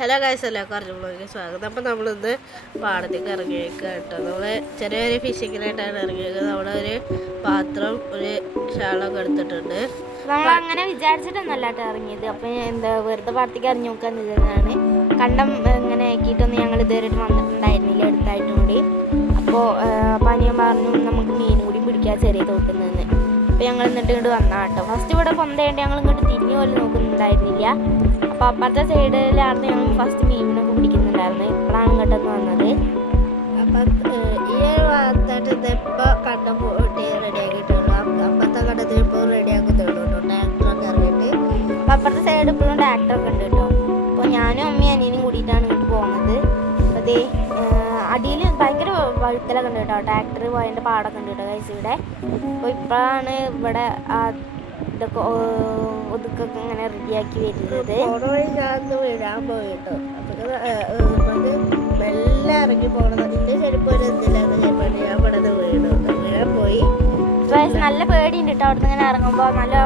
Hello guys, എല്ലാവർക്കും അർജുനക്ക് സ്വാഗതം. അപ്പം നമ്മളിന്ന് പാടത്തേക്ക് ഇറങ്ങിയേക്കുക കേട്ടോ. നമ്മൾ ചെറിയൊരു ഫിഷിങ്ങിനായിട്ടാണ് ഇറങ്ങിയത്. അവിടെ ഒരു പാത്രം, ഒരു ഷാളൊക്കെ എടുത്തിട്ടുണ്ട്. നമ്മൾ അങ്ങനെ വിചാരിച്ചിട്ടൊന്നല്ല കേട്ടോ ഇറങ്ങിയത്. അപ്പം എന്താ വെറുതെ പാടത്തേക്ക് ഇറങ്ങി നോക്കാന്ന് വിചാരിച്ചതാണ്. കണ്ടം ഇങ്ങനെ ആക്കിയിട്ടൊന്നും ഞങ്ങൾ ഇതുവരെ വന്നിട്ടുണ്ടായിരുന്നില്ല അടുത്തായിട്ടും കൂടി. അപ്പോൾ പനിയും പറഞ്ഞു നമുക്ക് മീൻ കൂടി പിടിക്കാൻ ചെറിയ തോട്ടിൽ നിന്ന്. അപ്പോൾ ഞങ്ങൾ എന്നിട്ട് ഇങ്ങോട്ട് വന്നാൽ കേട്ടോ. ഫസ്റ്റ് ഇവിടെ പൊന്തേണ്ടി ഞങ്ങൾ ഇങ്ങോട്ട് തിരിഞ്ഞു പോലും നോക്കുന്നുണ്ടായിരുന്നില്ല. അപ്പോൾ അപ്പുറത്തെ സൈഡിലാണ് ഞങ്ങൾ ഫസ്റ്റ് മീനിനൊക്കെ പിടിക്കുന്നുണ്ടായിരുന്നു. ഇപ്പോഴാണ് ഇങ്ങോട്ടൊന്ന് വന്നത്. അപ്പം ഈ ഭാഗത്തായിട്ട് ഇതിപ്പോൾ കണ്ടം പോയിട്ട് റെഡിയാക്കിയിട്ടുള്ളൂ. അപ്പുറത്തെ കണ്ടത്തിൽ ഇപ്പോൾ റെഡിയാക്കുന്നുള്ളൂ കേട്ടോ, ട്രാക്ടറൊക്കെ ഇറങ്ങിയിട്ട്. അപ്പോൾ അപ്പുറത്തെ സൈഡ് ഇപ്പോഴും ട്രാക്ടറൊക്കെ ഉണ്ട് കേട്ടോ. അപ്പോൾ ഞാനും അമ്മയും അനിയനും കൂടിയിട്ടാണ് ഇങ്ങോട്ട് പോകുന്നത്. അപ്പോൾ അതേ അടിയിൽ ഭയങ്കര വഴുത്തലൊക്കെ ഉണ്ട് കേട്ടോ. ട്രാക്ടർ പോയതിൻ്റെ പാടൊക്കെ ഉണ്ട് കേട്ടോ ഗൈസ് ഇവിടെ. അപ്പോൾ ഇപ്പോഴാണ് ഇവിടെ ഇതൊക്കെ ഒതുക്കൊക്കെ ഇങ്ങനെ റെഡിയാക്കി വരുന്നത്. വീഴാൻ പോയി കേട്ടോ. അപ്പോൾ മെല്ലെ ഇറങ്ങി പോകണം. ഇതിൻ്റെ ചെരുപ്പ് ഒരു ഇതില്ലാത്ത ചെരുപ്പാണ്. ഞാൻ ഇവിടെ വീഴാൻ പോയി. നല്ല പേടിയുണ്ട് കേട്ടോ. അവിടെ നിന്ന് ഇങ്ങനെ ഇറങ്ങുമ്പോൾ നല്ല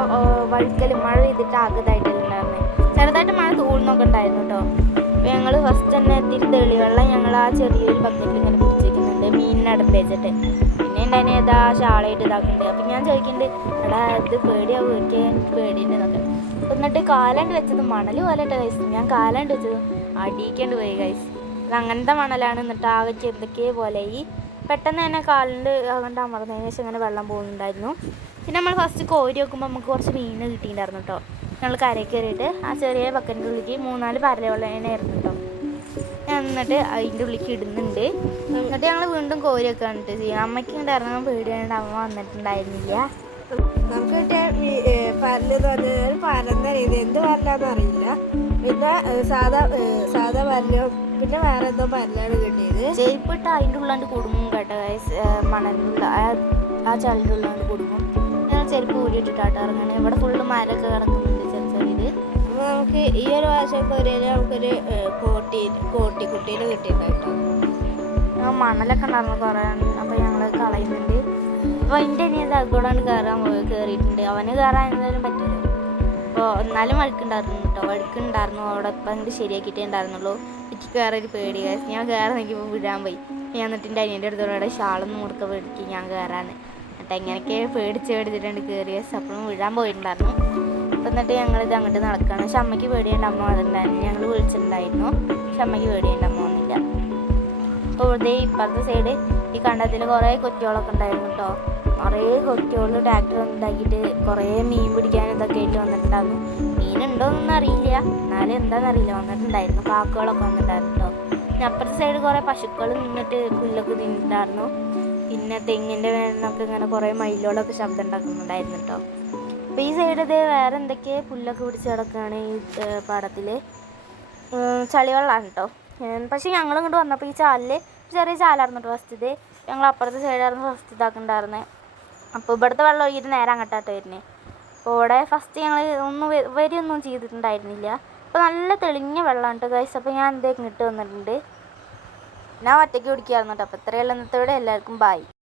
വഴുക്കലും മഴ പെയ്തിട്ട് ആകതായിട്ടുണ്ടായിരുന്നു. ചെറുതായിട്ട് മഴ തൂളുന്നൊക്കെ ഉണ്ടായിരുന്നു കേട്ടോ. അപ്പോൾ ഞങ്ങൾ ഫസ്റ്റ് തന്നെ ഇത്തിരി തെളിവെള്ളം ഞങ്ങൾ ആ ചെറിയൊരു ബക്കറ്റിൽ ഇങ്ങനെ പിടിച്ചിരിക്കുന്നുണ്ട് മീനിനടുത്ത് വെച്ചിട്ട്. പിന്നെ ഉണ്ടായിരുന്നു ഏതാ ഷാളായിട്ട് ഇതാക്കുന്നുണ്ട്. അപ്പം ഞാൻ ചോദിക്കുന്നുണ്ട്, എടാ ഇത് പേടിയാവും, എനിക്ക് പേടിയുണ്ട് എന്നൊക്കെ. അപ്പം എന്നിട്ട് കാലാണ്ട് വെച്ചത് മണൽ പോലെയിട്ട് കഴിച്ചു. ഞാൻ കാലാണ്ട് വെച്ചത് അടിയിക്കേണ്ടി പോയി കഴിച്ചു. അത് അങ്ങനത്തെ മണലാണ്. എന്നിട്ട് ആകെ ചെറുതൊക്കെ പോലെ ഈ പെട്ടെന്ന് തന്നെ കാലിൽ അങ്ങോട്ട് അമർന്നതിന് ശേഷം അങ്ങനെ വെള്ളം പോകുന്നുണ്ടായിരുന്നു. പിന്നെ നമ്മൾ ഫസ്റ്റ് കോരി വെക്കുമ്പോൾ നമുക്ക് കുറച്ച് മീൻ കിട്ടിയിട്ടുണ്ടായിരുന്നു കേട്ടോ. ഞങ്ങൾ കരയിൽ കയറിയിട്ട് ആ ചെറിയ ബക്കറ്റിൻ്റെ ഉള്ളിലേക്ക് 3-4 പരലവെള്ളമായിരുന്നു കേട്ടോ. ഞാൻ എന്നിട്ട് അതിൻ്റെ ഉള്ളിലേക്ക് ഇടുന്നുണ്ട്. എന്നിട്ട് ഞങ്ങൾ വീണ്ടും കോരി വെക്കുകയാണ് ചെയ്യുക. അമ്മയ്ക്ക് ഇങ്ങോട്ട് ഇറങ്ങാൻ പേടിയായിട്ട് അമ്മ വന്നിട്ടുണ്ടായിരുന്നില്ല. നമുക്ക് കിട്ടിയ പരലെന്ന് പറഞ്ഞാൽ പരന്ന രീതി എന്ത് പരലാന്ന് അറിയില്ല. പിന്നെ സാധാ പരലും പിന്നെ വേറെ എന്തോ പരലാണ് കിട്ടിയത്. ചെരുപ്പിട്ട് അതിൻ്റെ ഉള്ളാണ്ട് കുടുങ്ങും കേട്ടോ മണലുള്ള ആ ചളിൻ്റെ ഉള്ളാണ്ട് കുടുങ്ങും. ഞങ്ങൾ ചെരുപ്പ് കൂടിയിട്ടിട്ടാട്ടോ ഇറങ്ങണേ. ഇവിടെ ഫുള്ള് മരമൊക്കെ കിടക്കുന്നുണ്ട് ചെറിയ. അപ്പോൾ നമുക്ക് ഈ ഒരു പ്രാവശ്യം കോരിയാൽ നമുക്കൊരു കോട്ടിക്കുട്ടീനെ കിട്ടിയിട്ടുണ്ടായിട്ടോ. മണലൊക്കെ ഉണ്ടായിരുന്നു കുറേ. അപ്പോൾ ഞങ്ങൾ കളയുന്നുണ്ട്. അപ്പോൾ എൻ്റെ ഇനി അതുകൂടാണ്ട് കയറിയിട്ടുണ്ട്. അവന് കയറാൻ എന്തായാലും പറ്റില്ല. അപ്പോൾ എന്നാലും വഴുക്കുണ്ടായിരുന്നു കേട്ടോ. വഴുക്കുണ്ടായിരുന്നു അവിടെ. ഇപ്പം അങ്ങോട്ട് ശരിയാക്കിയിട്ടേ ഉണ്ടായിരുന്നുള്ളൂ. എനിക്ക് കയറൊരു പേടി. ഞാൻ കയറാൻ നോക്കിയപ്പോൾ വിടാൻ പോയി. ഞാൻ എന്നിട്ട് എൻ്റെ അനിയൻ്റെ അടുത്തോടെ ഷാളൊന്നും മുറുക്ക പേടിക്കും ഞാൻ കയറാൻ. എന്നിട്ട് എങ്ങനെയൊക്കെ പേടിച്ചിട്ടുണ്ട് കയറിയ. അപ്പോഴും വിടാൻ പോയിട്ടുണ്ടായിരുന്നു. അപ്പം എന്നിട്ട് ഞങ്ങളിത് അങ്ങോട്ട് നടക്കുകയാണ്. പക്ഷെ അമ്മയ്ക്ക് പേടിയുണ്ട്, അമ്മ വന്നിട്ടുണ്ടായിരുന്നു. ഞങ്ങൾ വിളിച്ചിട്ടുണ്ടായിരുന്നു. പക്ഷെ അമ്മയ്ക്ക് പേടിയുണ്ട്, അമ്മ വന്നില്ല. അപ്പോൾ ഇതേ ഇപ്പുറത്തെ സൈഡ് ഈ കണ്ടത്തിൽ കുറേ കൊറ്റുകളൊക്കെ ഉണ്ടായിരുന്നു കേട്ടോ. കുറേ കൊറ്റുകളിൽ ട്രാക്ടർ ഉണ്ടാക്കിയിട്ട് കുറേ മീൻ പിടിക്കാൻ ഇതൊക്കെ ആയിട്ട് വന്നിട്ടുണ്ടായിരുന്നു. മീനുണ്ടോയെന്നൊന്നും അറിയില്ല, എന്നാലും എന്താണെന്നറിയില്ല വന്നിട്ടുണ്ടായിരുന്നു. കാക്കകളൊക്കെ വന്നിട്ടുണ്ടായിരുന്നു കേട്ടോ. പിന്നെ അപ്പുറത്തെ സൈഡ് കുറേ പശുക്കൾ നിന്നിട്ട് പുല്ലൊക്കെ തിന്നിട്ടുണ്ടായിരുന്നു. പിന്നെ തെങ്ങിൻ്റെ വേണമെന്നൊക്കെ ഇങ്ങനെ കുറേ മയിലുകളൊക്കെ ശബ്ദം ഉണ്ടാക്കുന്നുണ്ടായിരുന്നു കേട്ടോ. അപ്പോൾ ഈ സൈഡ് ഇത് വേറെ എന്തൊക്കെ പുല്ലൊക്കെ പിടിച്ച് കിടക്കുകയാണ് ഈ പാടത്തിൽ. ചളിവെള്ളമാണ് കേട്ടോ. പക്ഷേ ഞങ്ങൾ ഇങ്ങോട്ട് വന്നപ്പോൾ ഈ ചാലിൽ ചെറിയ ചാലായിരുന്നു കേട്ടോ ഫസ്റ്റ്. ഇത് ഞങ്ങൾ അപ്പുറത്തെ സൈഡായിരുന്നു ഫസ്റ്റ് ഇതാക്കുന്നുണ്ടായിരുന്നത്. അപ്പോൾ ഇവിടുത്തെ വെള്ളം ഒഴിയിട്ട് നേരെ അങ്ങോട്ടാട്ടോ വരുന്നത്. അപ്പോൾ ഇവിടെ ഫസ്റ്റ് ഞങ്ങൾ വരിയൊന്നും ചെയ്തിട്ടുണ്ടായിരുന്നില്ല. അപ്പോൾ നല്ല തെളിഞ്ഞ വെള്ളമാണ് കേട്ടോ ഗൈസ്. അപ്പോൾ ഞാൻ എന്തേ ഇങ്ങോട്ട് വന്നിട്ടുണ്ട്. ഞാൻ ഒറ്റയ്ക്ക് കുടിക്കായിരുന്നു കേട്ടോ. അപ്പോൾ ഇത്രയുള്ള ഇന്നത്തോടെ എല്ലാവർക്കും ബൈ.